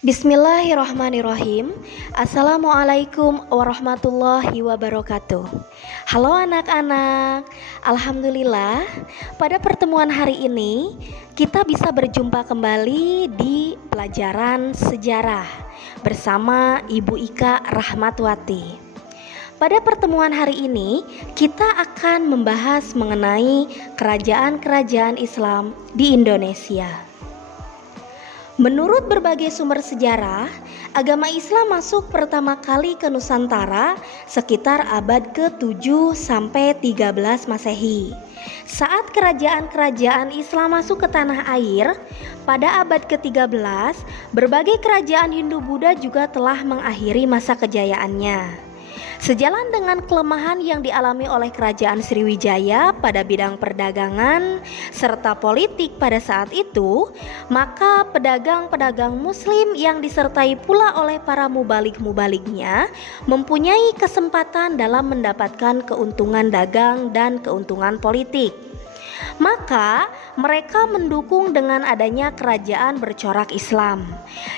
Bismillahirrahmanirrahim. Assalamualaikum warahmatullahi wabarakatuh. Halo anak-anak. Alhamdulillah, pada pertemuan hari ini kita bisa berjumpa kembali di pelajaran sejarah bersama Ibu Ika Rahmatwati. Pada pertemuan hari ini kita akan membahas mengenai kerajaan-kerajaan Islam di Indonesia. Menurut berbagai sumber sejarah, agama Islam masuk pertama kali ke Nusantara sekitar abad ke-7 sampai 13 Masehi. Saat kerajaan-kerajaan Islam masuk ke tanah air, pada abad ke-13, berbagai kerajaan Hindu-Buddha juga telah mengakhiri masa kejayaannya. Sejalan dengan kelemahan yang dialami oleh kerajaan Sriwijaya pada bidang perdagangan serta politik pada saat itu, maka pedagang-pedagang muslim yang disertai pula oleh para mubalik-mubaliknya mempunyai kesempatan dalam mendapatkan keuntungan dagang dan keuntungan politik. Maka mereka mendukung dengan adanya kerajaan bercorak Islam.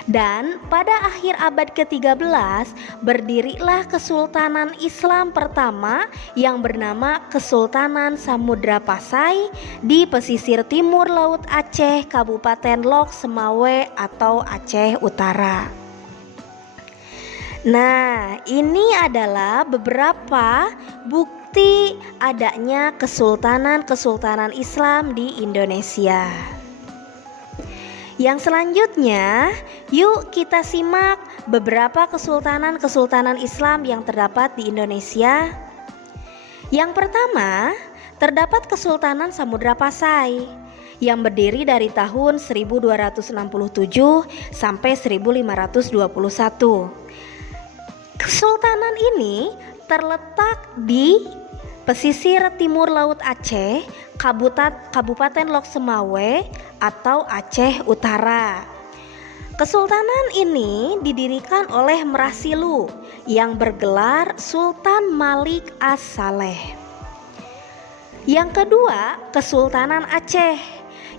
Dan pada akhir abad ke-13 berdirilah Kesultanan Islam pertama yang bernama Kesultanan Samudra Pasai di pesisir timur Laut Aceh, Kabupaten Lok Semawe atau Aceh Utara. Nah, ini adalah beberapa bukti adanya kesultanan-kesultanan Islam di Indonesia. Yang selanjutnya, yuk kita simak beberapa kesultanan-kesultanan Islam yang terdapat di Indonesia. Yang pertama, terdapat Kesultanan Samudra Pasai yang berdiri dari tahun 1267 sampai 1521. Kesultanan ini terletak di pesisir timur Laut Aceh, Kabupaten Lok Semawe atau Aceh Utara. Kesultanan ini didirikan oleh Mrasilu yang bergelar Sultan Malik As-Saleh. Yang kedua, Kesultanan Aceh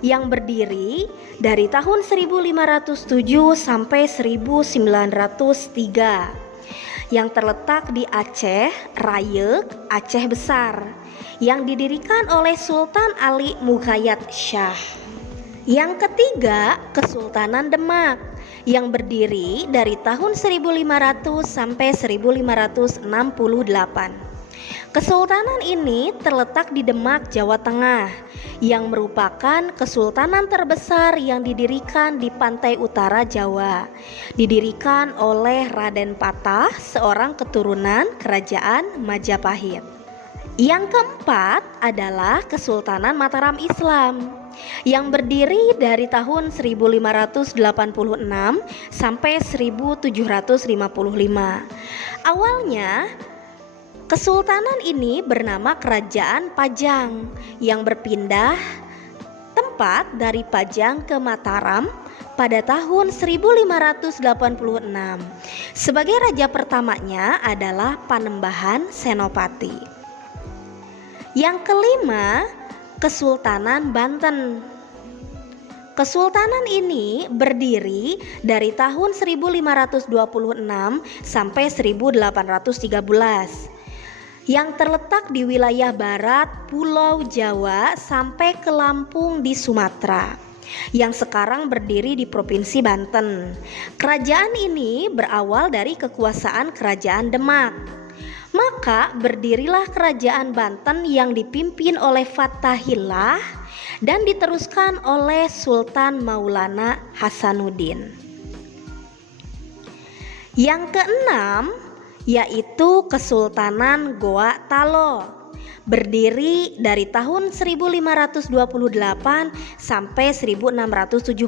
yang berdiri dari tahun 1507 sampai 1903. Yang terletak di Aceh Rayek, Aceh Besar, yang didirikan oleh Sultan Ali Mughayat Shah. Yang ketiga, Kesultanan Demak yang berdiri dari tahun 1500 sampai 1568. Kesultanan ini terletak di Demak, Jawa Tengah, yang merupakan kesultanan terbesar yang didirikan di pantai utara Jawa. Didirikan oleh Raden Patah, seorang keturunan kerajaan Majapahit. Yang keempat adalah Kesultanan Mataram Islam yang berdiri dari tahun 1586 sampai 1755. Awalnya kesultanan ini bernama Kerajaan Pajang yang berpindah tempat dari Pajang ke Mataram pada tahun 1586. Sebagai raja pertamanya adalah Panembahan Senopati. Yang kelima, Kesultanan Banten. Kesultanan ini berdiri dari tahun 1526 sampai 1813. Yang terletak di wilayah barat Pulau Jawa sampai ke Lampung di Sumatera, yang sekarang berdiri di Provinsi Banten. Kerajaan ini berawal dari kekuasaan Kerajaan Demak. Maka berdirilah Kerajaan Banten yang dipimpin oleh Fathahillah dan diteruskan oleh Sultan Maulana Hasanuddin. Yang keenam yaitu Kesultanan Goa Talo, berdiri dari tahun 1528 sampai 1670.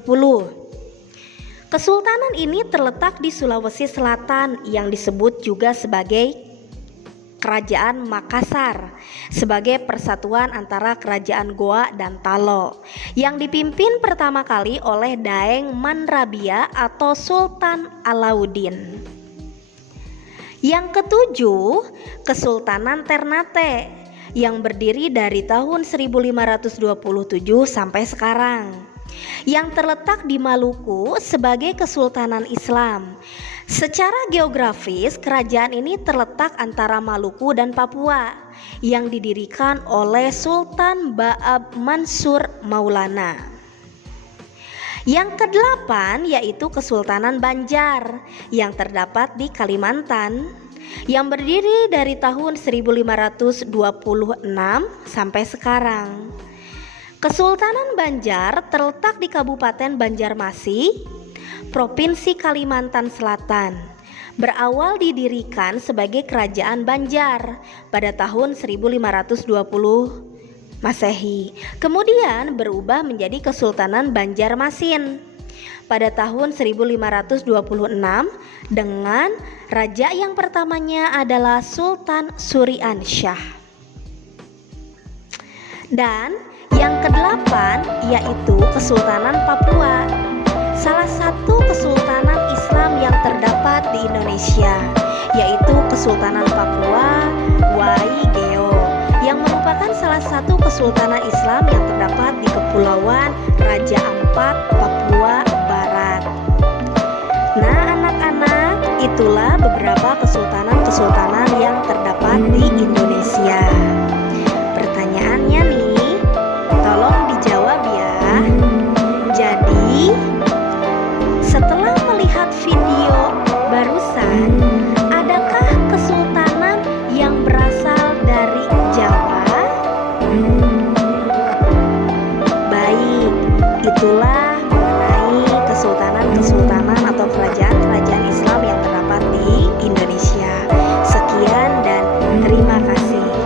Kesultanan ini terletak di Sulawesi Selatan yang disebut juga sebagai Kerajaan Makassar, sebagai persatuan antara Kerajaan Goa dan Talo, yang dipimpin pertama kali oleh Daeng Manrabia atau Sultan Alauddin. Yang ketujuh, Kesultanan Ternate yang berdiri dari tahun 1527 sampai sekarang. yang terletak di Maluku sebagai Kesultanan Islam. Secara geografis, kerajaan ini terletak antara Maluku dan Papua yang didirikan oleh Sultan Ba'ab Mansur Maulana. Yang kedelapan yaitu Kesultanan Banjar yang terdapat di Kalimantan yang berdiri dari tahun 1526 sampai sekarang. Kesultanan Banjar terletak di Kabupaten Banjarmasin, Provinsi Kalimantan Selatan. Berawal didirikan sebagai Kerajaan Banjar pada tahun 1520 Masehi. Kemudian berubah menjadi Kesultanan Banjarmasin pada tahun 1526 dengan raja yang pertamanya adalah Sultan Surian Syah. Dan yang kedelapan yaitu Kesultanan Papua, salah satu kesultanan Islam yang terdapat di Indonesia, yaitu Kesultanan Papua Waigeo, yang merupakan salah satu kesultanan Islam yang terdapat di Kepulauan Raja Ampat, Papua Barat. Nah anak-anak, itulah beberapa kesultanan-kesultanan yang terdapat di